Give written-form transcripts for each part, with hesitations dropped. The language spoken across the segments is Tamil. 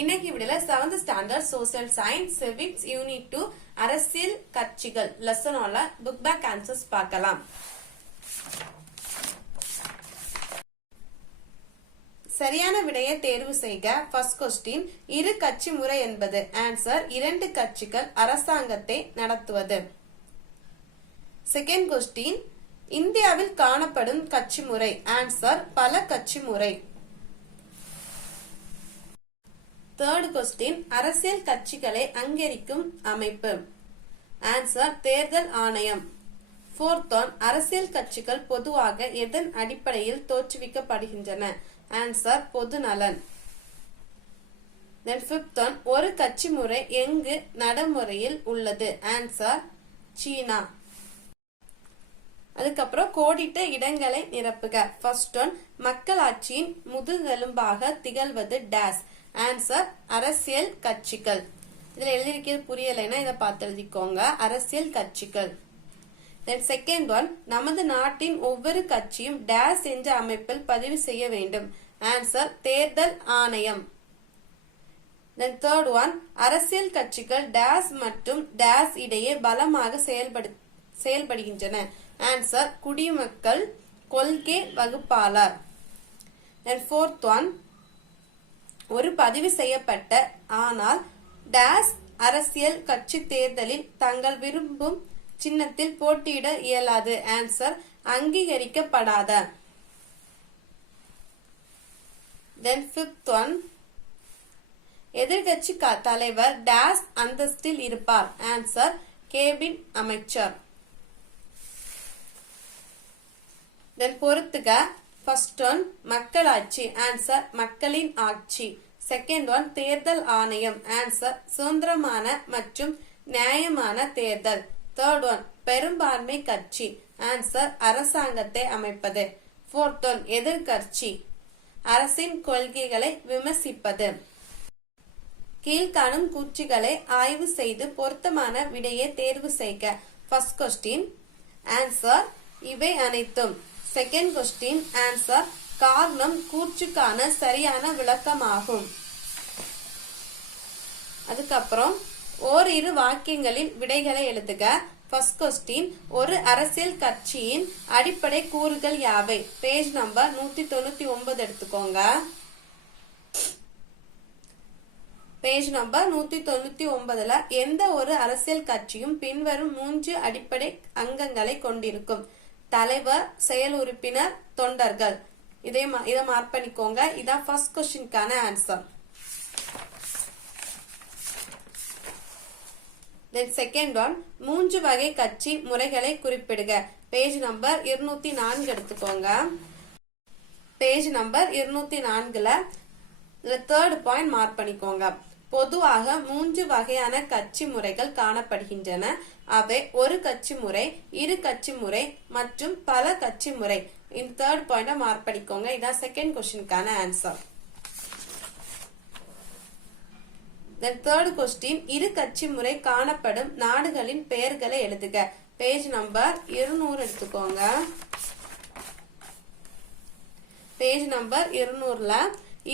இன்னைக்கு விடல 7th standard social science civics unit 2 அரசியல் கட்சிகள் லெசனோட புக் பேக் ஆன்சர்ஸ் பார்க்கலாம். சரியான விடையை தேர்வு செய்க. ஃபர்ஸ்ட் கொஸ்டின், இரு கட்சி முறை என்பது ஆன்சர் இரண்டு கட்சிகள் அரசாங்கத்தை நடத்துவது. செகண்ட் கொஸ்டின், இந்தியாவில் காணப்படும் கட்சி முறை ஆன்சர் பல கட்சி முறை. தேர்ட் கொஸ்டின், அரசியல் கட்சிகளை அங்கீகரிக்கும் அமைப்பு ஆன்சர் தேர்தல் ஆணையம். ஃபோர்த் ஒன், அரசியல் கட்சிகள் பொதுவாக எதன் அடிப்படையில் தோற்றுவிக்கப்படுகின்றன ஆன்சர் பொது நலன். தென் ஃபிஃப்த் ஒன், ஒரு கட்சி முறை எங்கு நடைமுறையில் உள்ளது ஆன்சர் சீனா. அதுக்கப்புறம் கோடிட்ட இடங்களை நிரப்புக. ஃபர்ஸ்ட் ஒன், மக்களாட்சியின் முதுகெலும்பாக திகழ்வது டேஸ் ஆன்சர் அரசியல் கட்சிகள். இதுல எழுதிருக்கிறது புரியலைன்னா இதை பார்த்து எழுதிக்கோங்க, அரசியல் கட்சிகள். தென் செகண்ட் ஒன், நமது நாட்டின் ஒவ்வொரு கட்சியும் டேஸ் என்ற அமைப்பில் பதிவு செய்ய வேண்டும் ஆன்சர் தேர்தல் ஆணையம். தென் தேர்ட் ஒன், அரசியல் கட்சிகள் டேஸ் மற்றும் டேஸ் இடையே பலமாக செயல்படுகின்றன ஆன்சர் குடிமக்கள் கொள்கை வகுப்பாளர். தென் ஃபோர்த் ஒன், ஒரு பதிவு செய்யப்பட்ட ஆனால் டேஸ் அரசியல் கட்சி தேர்தலில் தங்கள் விரும்பும் சின்னத்தில் போட்டியிட இயலாது ஆன்சர் அங்கீகரிக்கப்படாத. தென் ஃபிஃப்த் ஒன், எதிர்கட்சி தலைவர் டேஸ் அந்தஸ்தில் இருப்பார் ஆன்சர் கேபின் அமைச்சர். தென் பொறுத்துக. ஃபர்ஸ்ட் ஒன், மக்களாட்சி ஆன்சர் மக்களின் ஆட்சி. செகண்ட் ஒன், தேர்தல் ஆணையம் ஆன்சர் சுதந்திரமான மற்றும் நியாயமான தேர்தல். தேர்ட் ஒன், பெரும்பான்மை கட்சி ஆன்சர் அரசாங்கத்தை அமைப்பது. ஃபோர்த் ஒன், எதிர்கட்சி அரசின் கொள்கைகளை விமர்சிப்பது. கீழ்காணும் கூற்றுகளை ஆய்வு செய்து பொருத்தமான விடையை தேர்வு செய்க. ஃபர்ஸ்ட் கொஸ்டின் ஆன்சர் இவை அனைத்தும். செகண்ட் கொஸ்டின் ஆன்சர் காரணம் கூற்றுக்கான சரியான விளக்கமாகும். அதுக்கப்புறம் ஓரிரு வாக்கியங்களில் விடைகளை எழுதுக. ஃபர்ஸ்ட் கொஸ்டின், ஒரு அரசியல் கட்சியின் அடிப்படை கூறுகள் யாவை? பேஜ் நம்பர் 199 எடுத்துக்கோங்க. பேஜ் நம்பர் 199ல எந்த ஒரு அரசியல் கட்சியும் பின்வரும் 3 அடிப்படை அங்கங்களை கொண்டிருக்கும். தலைவர், செயல் உறுப்பினர், தொண்டர்கள். இதை மார்க் பண்ணிக்கோங்க. இதான் ஃபர்ஸ்ட் கொஸ்டின்கான ஆன்சர். தென் செகண்ட் ஒன், 3 வகை கட்சி முறைகளை குறிப்பிடுக. பேஜ் நம்பர் 204 எடுத்துக்கோங்க. பேஜ் நம்பர் 204ல தேர்ட் பாயிண்ட் மார்க் பண்ணிக்கோங்க. பொதுவாக 3 வகையான கட்சி முறைகள் காணப்படுகின்றன. அவை ஒரு கட்சி முறை, இரு கட்சி முறை மற்றும் பல கட்சி முறை. இந்த தேர்ட் பாயிண்ட மார்க் பண்ணிக்கோங்க. இதான் செகண்ட் கொஸ்டின்கான ஆன்சர். தென் தேர்ட் கொஸ்டின், இரு கட்சி முறை காணப்படும் நாடுகளின் பெயர்களை எழுதுக. பேஜ் நம்பர் 200 எடுத்துக்கோங்க. பேஜ் நம்பர் 200ல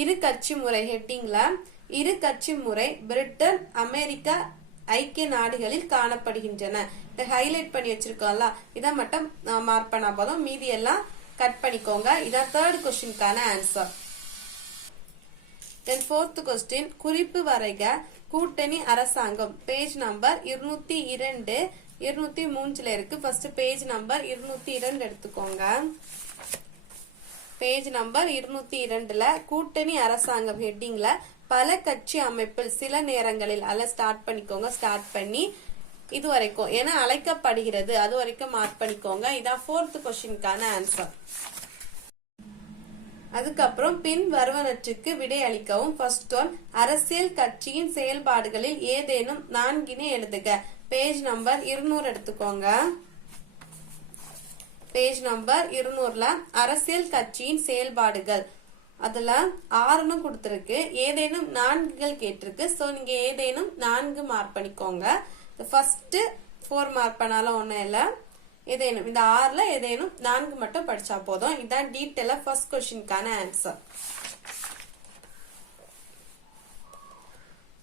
இரு கட்சி முறை ஹெட்டிங்ல இரு கட்சி முறை பிரிட்டன், அமெரிக்கா, ஐக்கிய நாடுகளில் காணப்படுகின்றன. இதை ஹைலைட் பண்ணி வச்சிருக்கோம்ல, இதை மட்டும் மார்க் பண்ணா போதும், மீதி எல்லாம் கட் பண்ணிக்கோங்க. இதான் தேர்ட் கொஸ்டின்கான ஆன்சர். தென் ஃபோர்த் கொஸ்டின், குறிப்பு வரைக கூட்டணி அரசாங்கம். பேஜ் நம்பர் 202 203ல இருக்கு. ஃபர்ஸ்ட் பேஜ் நம்பர் 202 எடுத்துக்கோங்க. பேஜ் நம்பர் 202ல கூட்டணி அரசாங்கம் ஹெட்டிங்ல பல கட்சி அமைப்பில் சில நேரங்களில் ஸ்டார்ட் பண்ணிக்கோங்க. ஸ்டார்ட் பண்ணி இது வரைக்கும் ஏன்னா அழைக்கப்படுகிறது அது வரைக்கும் மார்க் பண்ணிக்கோங்க. இதான் ஃபோர்த் கொஸ்டின்கான ஆன்சர். அதுக்கப்புறம் பின் வருவனற்றுக்கு விடை அளிக்கவும். ஃபர்ஸ்ட் ஒன், அரசியல் கட்சியின் செயல்பாடுகளில் ஏதேனும் 4 எழுதுக. பேஜ் நம்பர் 200 எடுத்துக்கோங்க. பேஜ் நம்பர் 200ல அரசியல் கட்சியின் செயல்பாடுகள் அதுல 6 கொடுத்திருக்கு. ஏதேனும் 4 கேட்டிருக்கு. சோ நீங்க ஏதேனும் 4 மார்க் பண்ணிக்கோங்க. ஃபர்ஸ்ட் 4 மார்க் பண்ணாலும் ஒண்ணும் இல்ல. ஏதேனும் இந்த 6ல ஏதேனும் 4 மட்டும் படிச்சா போதும். இதான் டீட்டெயிலா ஃபர்ஸ்ட் கொஸ்டின்கான ஆன்சர்.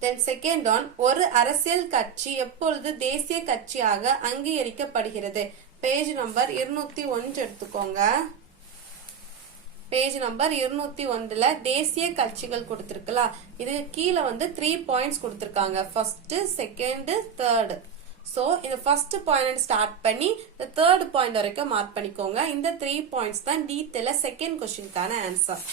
தென் செகண்ட் ஒன், ஒரு அரசியல் கட்சி எப்பொழுது தேசிய கட்சியாக அங்கீகரிக்கப்படுகிறது? பேஜ் நம்பர் 201 எடுத்துக்கோங்க. பேஜ் நம்பர் 201ல தேசிய கட்சிகள் கொடுத்திருக்கலாம். இது கீழே 3 பாயிண்ட்ஸ் கொடுத்திருக்காங்க. First, second, third. சோ இந்த ஃபர்ஸ்ட் பாயிண்ட் ஸ்டார்ட் பண்ணி இந்த தேர்ட் பாயிண்ட் வரைக்கும் மார்க் பண்ணிக்கோங்க. இந்த 3 பாயிண்ட்ஸ் தான் டீடைலா செகண்ட் क्वेश्चनக்கான ஆன்சர்.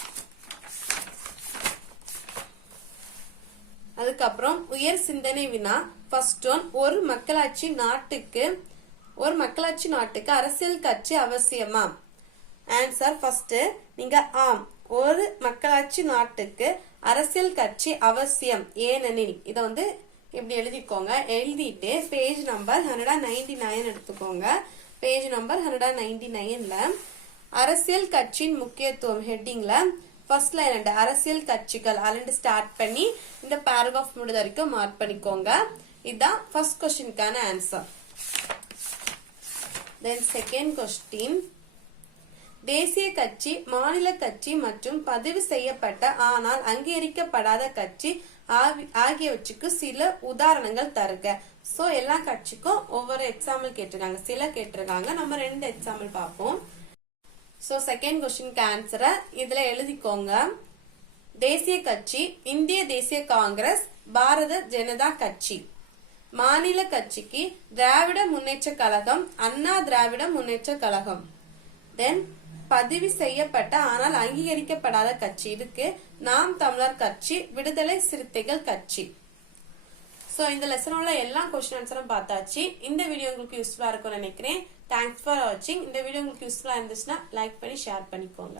அதுக்கப்புறம் உயர் சிந்தனை வினா. ஃபர்ஸ்ட் ஒன், ஒரு மக்களாட்சி நாட்டுக்கு அரசியல் கட்சி அவசியமா? ஆன்சர் ஃபர்ஸ்ட் நீங்க ஆம், ஒரு மக்களாட்சி நாட்டுக்கு அரசியல் கட்சி அவசியம், ஏனெனில். இத இப்படி எழுதிக்கோங்க. எழுதிட்டு பேஜ் நம்பர் 199 எடுத்துக்கோங்க. பேஜ் நம்பர் 199ல அரசியல் கட்சியின் முக்கியத்துவம் ஹெட்டிங்ல ஃபர்ஸ்ட் லைன் அரசியல் கட்சிகள் அலண்டு ஸ்டார்ட் பண்ணி இந்த பேராகிராஃப் முடிஞ்ச வரைக்கும் மார்க் பண்ணிக்கோங்க. இதுதான் ஃபர்ஸ்ட் क्वेश्चनக்கான ஆன்சர். தென் செகண்ட் क्वेश्चन, தேசிய கட்சி, மாநில கட்சி மற்றும் பதிவு செய்யப்பட்ட ஆனால் அங்கீகரிக்கப்படாத கட்சி ஆகியவற்றுக்கு சில உதாரணங்கள் தருக. சோ எல்லா கட்சிக்கும் ஒவ்வொரு எக்ஸாம்பிள் கேட்டிருக்காங்க, சில கேட்டிருக்காங்க. நம்ம 2 எக்ஸாம்பிள் பார்ப்போம். சோ செகண்ட் क्वेश्चनக்கு ஆன்சரை இதுல எழுதிக்கோங்க. தேசிய கட்சி, இந்திய தேசிய காங்கிரஸ், பாரத ஜனதா கட்சி. மாநில கட்சிக்கு திராவிட முன்னேற்ற கழகம், அண்ணா திராவிட முன்னேற்ற கழகம். தென் பதிவு செய்யப்பட்ட ஆனால் அங்கீகரிக்கப்படாத கட்சி, இதுக்கு நாம் தமிழர் கட்சி, விடுதலை சிறுத்தைகள் கட்சி. சோ இந்த லெசன் உள்ள எல்லா क्वेश्चन ஆன்சரும் பார்த்தாச்சு. இந்த வீடியோ உங்களுக்கு யூஸ்ஃபுல்லா இருக்கும்னு நினைக்கிறேன். தேங்க்ஸ் ஃபார் வாட்சிங். இந்த வீடியோ உங்களுக்கு யூஸ்ஃபுல்லா இருந்துச்சுன்னா லைக் பண்ணி ஷேர் பண்ணிக்கோங்க.